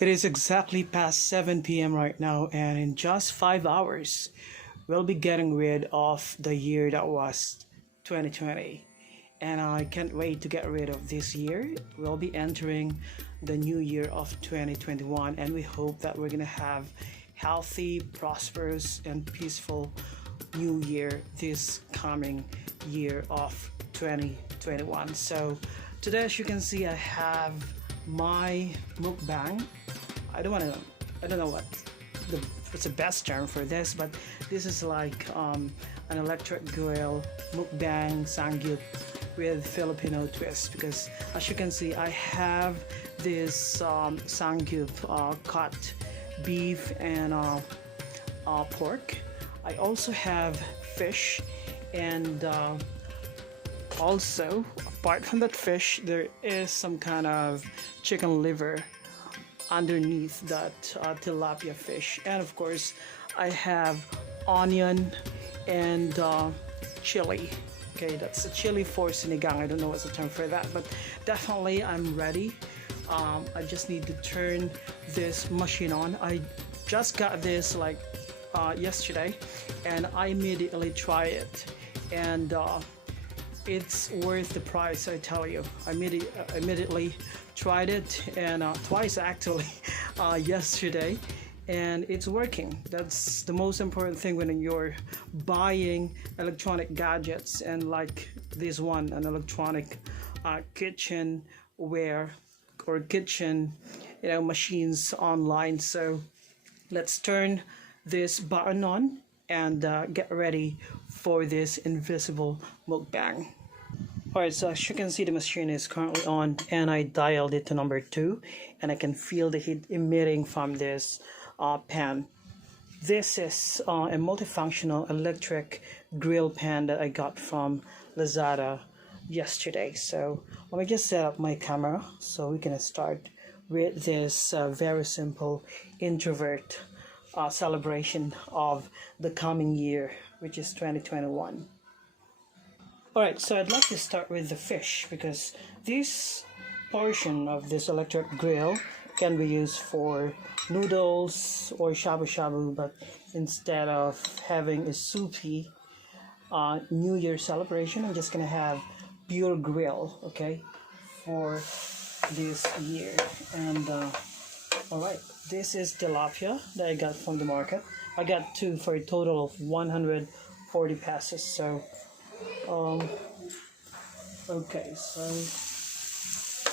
It is exactly past 7 p.m. right now, and in just 5 hours, we'll be getting rid of the year that was 2020. And I can't wait to get rid of this year. We'll be entering the new year of 2021, and we hope that we're gonna have healthy, prosperous, and peaceful new year this coming year of 2021. So today, as you can see, I have my mukbang. I don't want to. I don't know what's the best term for this, but this is like an electric grill mukbang sangyup with Filipino twist. Because as you can see, I have this sangyup cut beef and pork. I also have fish, and also apart from that fish, there is some kind of chicken liver underneath that tilapia fish. And of course, I have onion and chili. Okay, that's a chili for sinigang. I don't know what's the term for that, but definitely I'm ready. I just need to turn this machine on. I just got this like yesterday, and I immediately try it, and it's worth the price, I tell you. I immediately tried it, and twice actually yesterday, and it's working. That's the most important thing when you're buying electronic gadgets, and like this one, an electronic kitchenware or kitchen machines online. So let's turn this button on and get ready for this invisible mukbang. Alright, so as you can see, the machine is currently on, and I dialed it to number 2, and I can feel the heat emitting from this pan. This is a multifunctional electric grill pan that I got from Lazada yesterday. So let me just set up my camera so we can start with this very simple introvert celebration of the coming year, which is 2021. Alright, so I'd like to start with the fish, because this portion of this electric grill can be used for noodles or shabu shabu, but instead of having a soupy New Year celebration, I'm just gonna have pure grill, okay, for this year. And alright, this is tilapia that I got from the market. I got 2 for a total of 140 pesos. So okay, so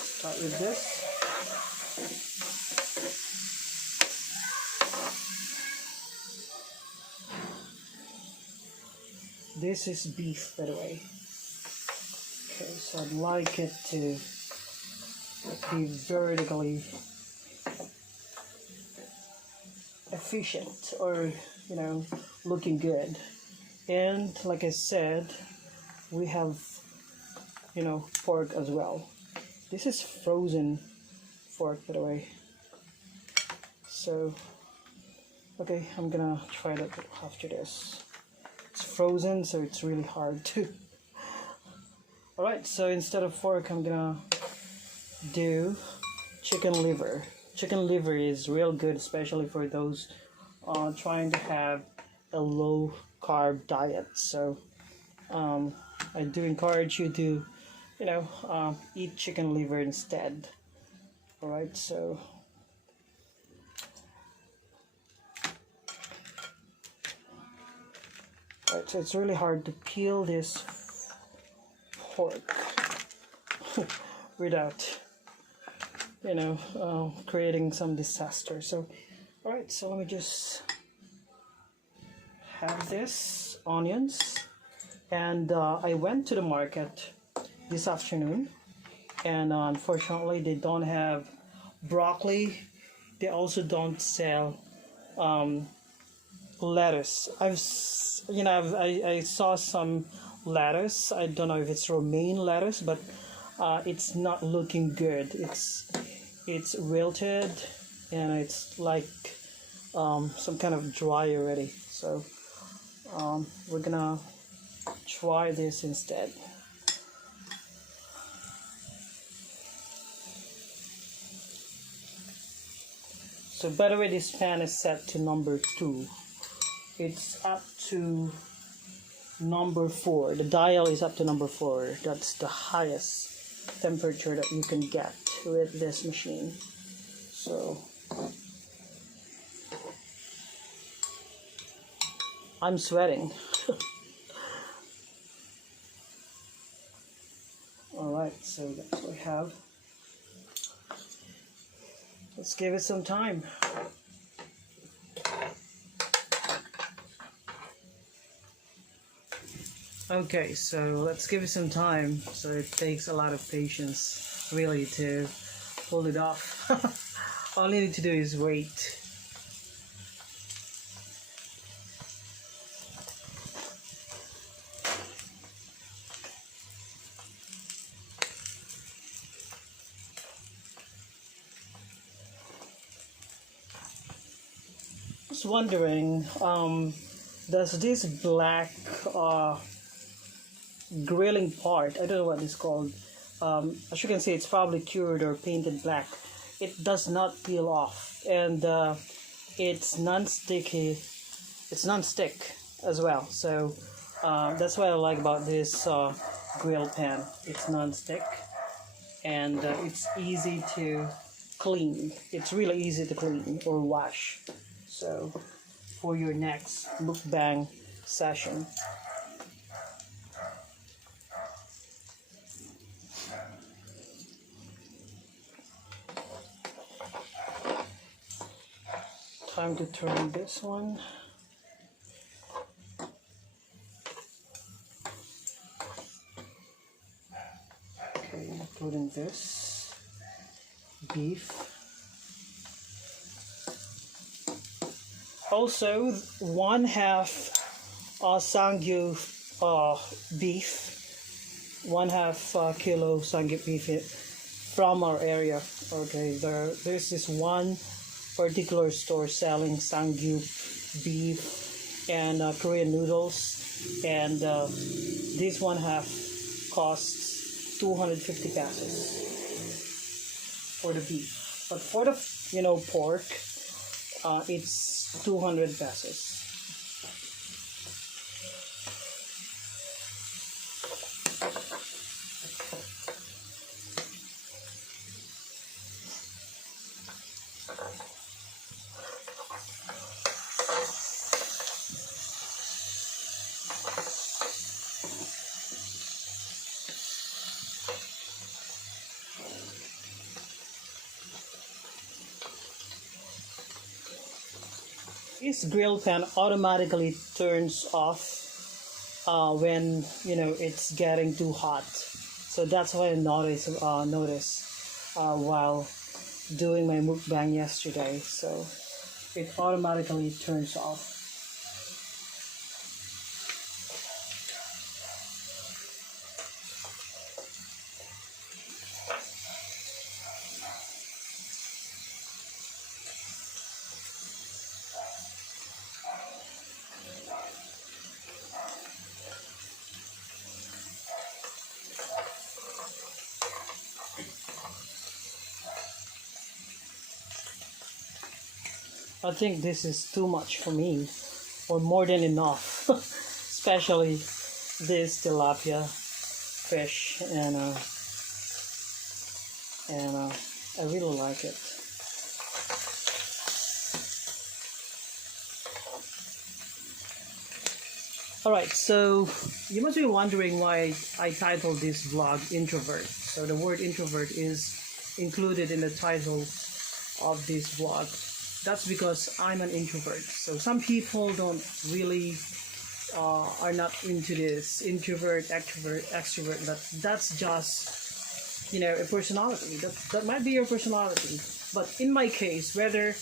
start with this. This is beef, by the way. Okay, so I'd like it to be vertically efficient, or looking good. And like I said, we have pork as well. This is frozen pork, by the way. So okay, I'm gonna try that after this. It's frozen, so it's really hard to. Alright, so instead of pork, I'm gonna do chicken liver. Chicken liver is real good, especially for those trying to have a low carb diet. So I do encourage you to eat chicken liver instead. Alright, so so it's really hard to peel this pork without creating some disaster. So alright, so let me just have this onions, and I went to the market this afternoon, and unfortunately they don't have broccoli. They also don't sell lettuce. I saw some lettuce. I don't know if it's romaine lettuce, but it's not looking good. It's wilted, and it's like some kind of dry already. So we're gonna try this instead. So by the way, this pan is set to number 2. It's up to number 4. The dial is up to number 4. That's the highest temperature that you can get with this machine. So I'm sweating. Alright, so that's what we have. Let's give it some time. Okay, so let's give it some time. So it takes a lot of patience really to pull it off. All you need to do is wait. Just wondering, does this black grilling part, I don't know what it's called, as you can see, it's probably cured or painted black. It does not peel off, and it's non-sticky. It's non-stick as well, so that's what I like about this grill pan. It's non-stick, and it's easy to clean. It's really easy to clean or wash. So for your next mukbang session. Time to turn this one. Okay, including this beef. Also, 1/2 Sangyu beef, 1/2 kilo Sangyu beef from our area. Okay, there's this one particular store selling Sangyu beef and Korean noodles, and this 1/2 costs 250 pesos for the beef, but for the pork, it's 200 pesos. This grill pan automatically turns off when it's getting too hot. So that's what I noticed while doing my mukbang yesterday. So it automatically turns off. I think this is too much for me, or more than enough, especially this tilapia fish, and I really like it. Alright, so you must be wondering why I titled this vlog Introvert. So the word introvert is included in the title of this vlog. That's because I'm an introvert. So some people don't really are not into this introvert, extrovert, extrovert. That's just a personality. That might be your personality. But in my case, whether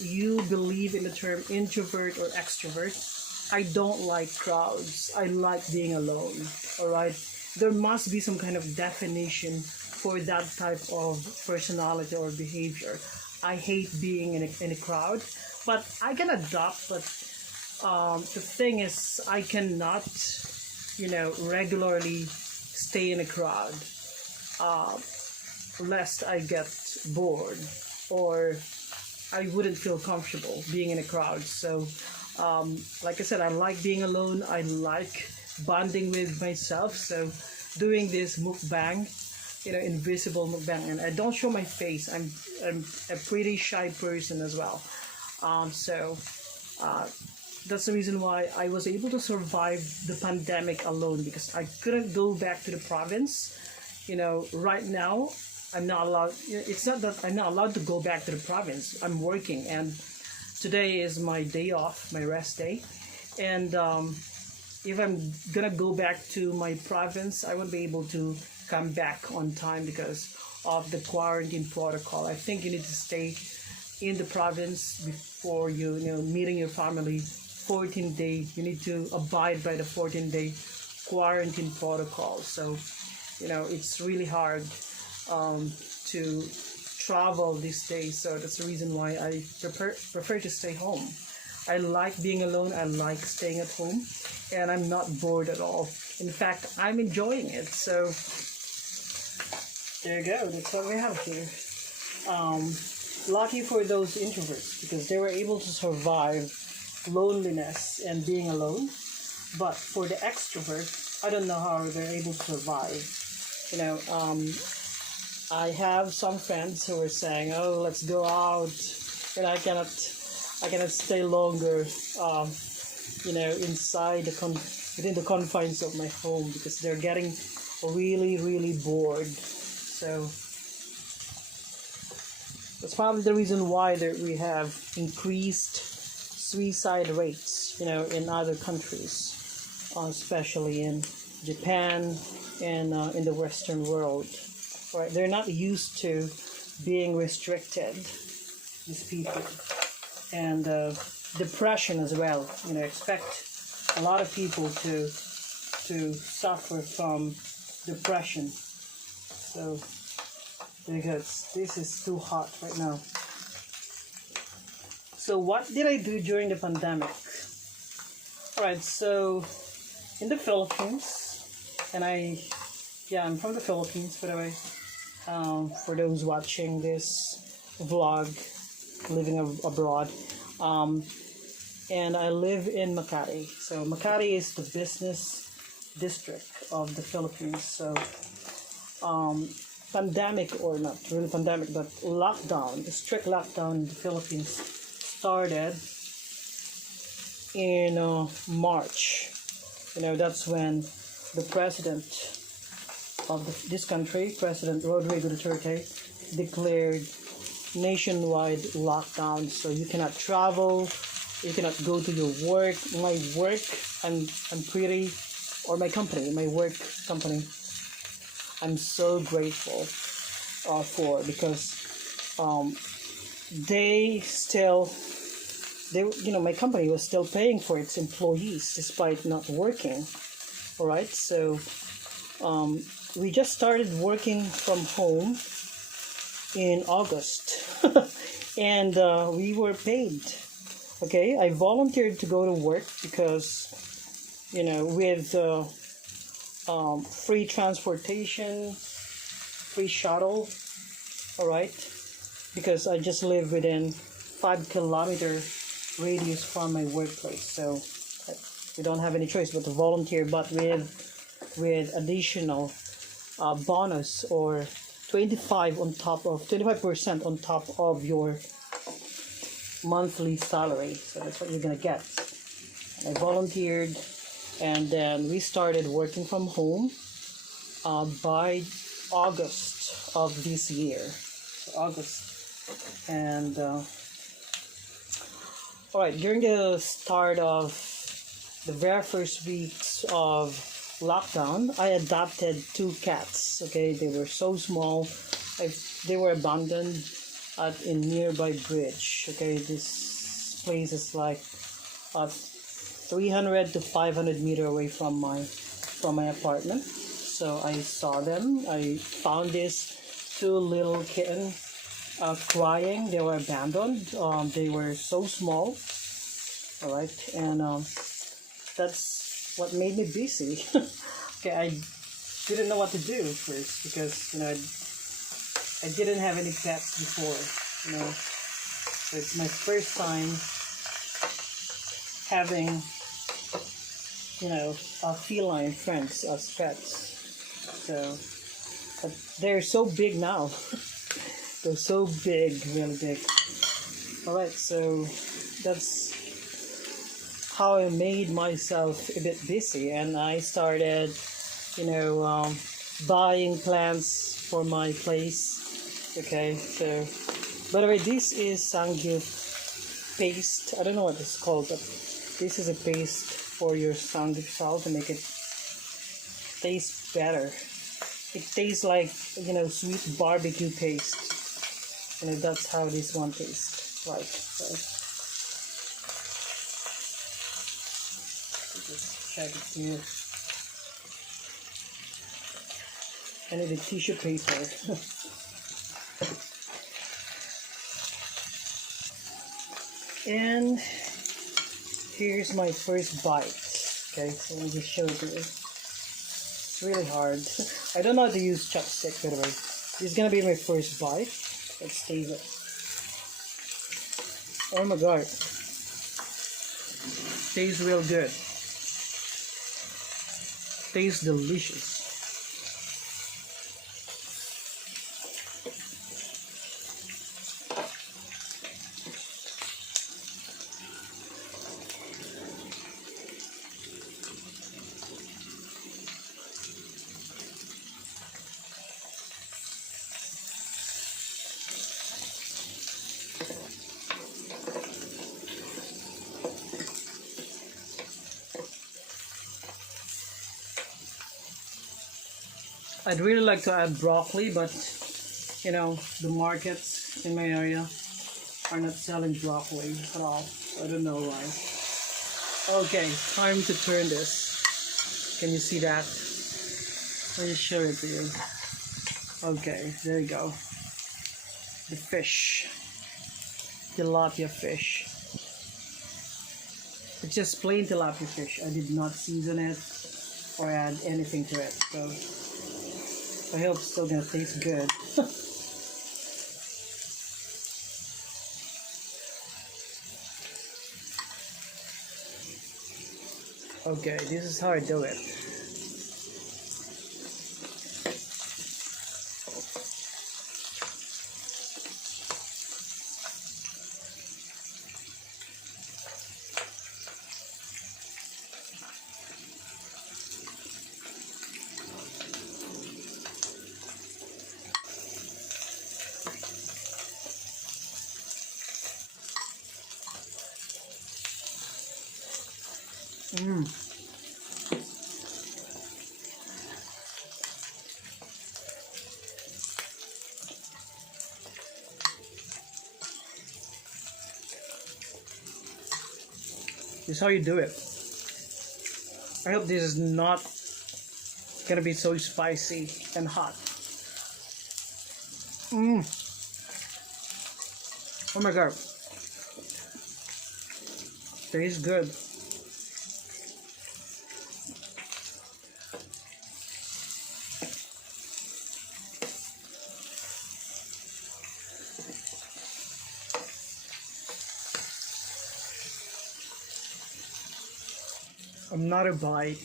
you believe in the term introvert or extrovert, I don't like crowds. I like being alone. All right. There must be some kind of definition for that type of personality or behavior. I hate being in a crowd, but I can adopt. But the thing is, I cannot, regularly stay in a crowd, lest I get bored or I wouldn't feel comfortable being in a crowd. So like I said, I like being alone. I like bonding with myself. So doing this mukbang, invisible mukbang, and I don't show my face. I'm a pretty shy person as well. So that's the reason why I was able to survive the pandemic alone, because I couldn't go back to the province. Right now I'm not allowed. It's not that I'm not allowed to go back to the province. I'm working, and today is my day off, my rest day. And if I'm gonna go back to my province, I won't be able to come back on time because of the quarantine protocol. I think you need to stay in the province before meeting your family 14 days. You need to abide by the 14-day quarantine protocol. So it's really hard to travel these days. So that's the reason why I prefer to stay home. I like being alone. I like staying at home, and I'm not bored at all. In fact, I'm enjoying it. So there you go. That's what we have here. Lucky for those introverts, because they were able to survive loneliness and being alone. But for the extrovert, I don't know how they're able to survive. I have some friends who are saying, "Oh, let's go out," and I cannot stay longer, inside within the confines of my home, because they're getting really, really bored. So that's probably the reason why we have increased suicide rates, in other countries, especially in Japan and in the Western world. Right? They're not used to being restricted, these people, and depression as well. Expect a lot of people to suffer from depression. So because this is too hot right now. So what did I do during the pandemic? Alright, so in the Philippines, and I'm from the Philippines, by the way, for those watching this vlog, living abroad, and I live in Makati. So Makati is the business district of the Philippines. So pandemic, or not really pandemic, but lockdown, the strict lockdown in the Philippines started in March. That's when the president of this country, President Rodrigo Duterte, declared nationwide lockdown. So you cannot travel, you cannot go to your work. My work, my company, my work company, I'm so grateful for, because my company was still paying for its employees despite not working. All right, so we just started working from home in August, and we were paid. Okay, I volunteered to go to work because, with free transportation, free shuttle, all right, because I just live within 5-kilometer radius from my workplace, so we don't have any choice but to volunteer, but with additional bonus, or 25% on top of your monthly salary. So that's what you're gonna get. I volunteered, and then we started working from home by August of this year. So August. And all right, during the start of the very first weeks of lockdown, I adopted 2 cats. Okay, they were so small. They were abandoned at a nearby bridge. Okay, this place is like 300 to 500 meter away from my apartment. So I saw them. I found these 2 little kittens crying. They were abandoned. They were so small. All right, and that's what made me busy. Okay, I didn't know what to do first, because I didn't have any pets before. So it's my first time having, feline friends as pets. So, but they're so big now. They're so big, really big. Alright, so that's how I made myself a bit busy, and I started, buying plants for my place. Okay, so by the way, this is sangyup paste. I don't know what it's called, but this is a paste for your samgyeopsal to make it taste better. It tastes like, sweet barbecue paste. That's how this one tastes like. So just check it here. I need a tissue paper. And here's my first bite. Okay, so let me just show it to you. It's really hard. I don't know how to use chopstick, by the way. This is gonna be my first bite. Let's taste it. Oh my god. Tastes real good. Tastes delicious. I'd really like to add broccoli, but the markets in my area are not selling broccoli at all. I don't know why. Okay, time to turn this. Can you see that? Let me show it to you. Okay, there you go. The fish. Tilapia fish. It's just plain tilapia fish. I did not season it or add anything to it. So I hope it's still gonna taste good. Okay, this is how I do it. This is how you do it. I hope this is not gonna be so spicy and hot. Oh my god. Tastes good. Another bite.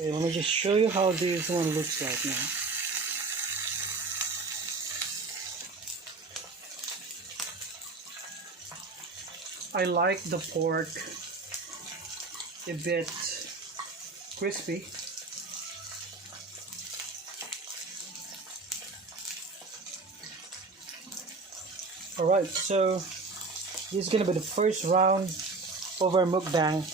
Okay, let me just show you how this one looks like now. I like the pork a bit crispy. Alright, so this is gonna be the first round of our mukbang,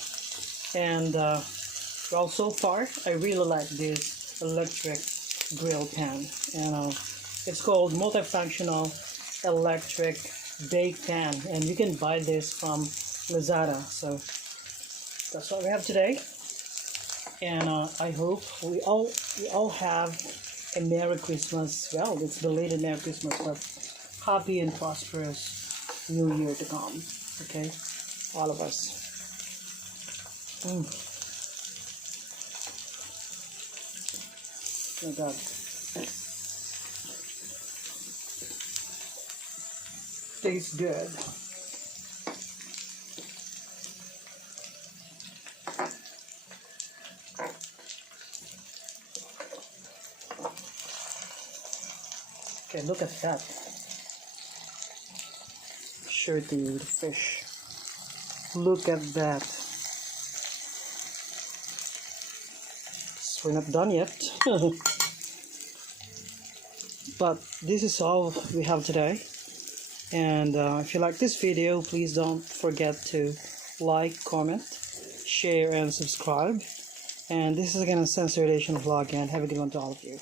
and well, so far I really like this electric grill pan. It's called multifunctional electric bake pan, and you can buy this from Lazada. So that's what we have today. And I hope we all have a Merry Christmas. Well, it's belated Merry Christmas, but happy and prosperous New Year to come. Okay, all of us. Mm. Oh my God, tastes good. Okay, look at that. Sure, the fish. Look at that. So we're not done yet. But this is all we have today. And if you like this video, please don't forget to like, comment, share, and subscribe. And this is again a Censored Asian vlog, and have a good one to all of you.